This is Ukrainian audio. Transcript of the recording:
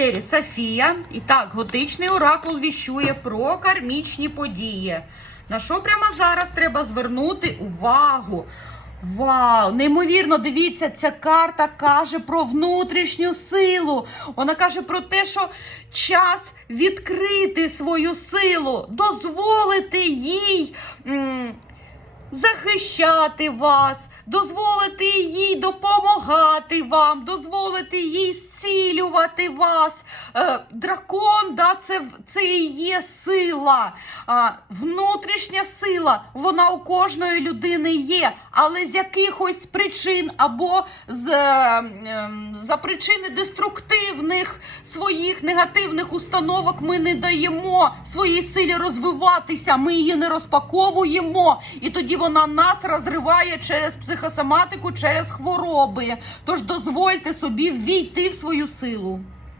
етері Софія. І так, готичний оракул віщує про кармічні події. На що прямо зараз треба звернути увагу? Вау, неймовірно, дивіться, ця карта каже про внутрішню силу. Вона каже про те, що час відкрити свою силу, дозволити їй м, захищати вас, дозволити їй допомагати вам, дозволити їй зцілювати вас. Е, дракон, да, це, це і є сила. А, внутрішня сила, вона у кожної людини є, але з якихось причин або з, е, ем, за причини деструктивних своїх негативних установок ми не даємо своїй силі розвиватися, ми її не розпаковуємо, і тоді вона нас розриває через психосоматику, через хвороби. Тож дозвольте собі ввійти в свою силу.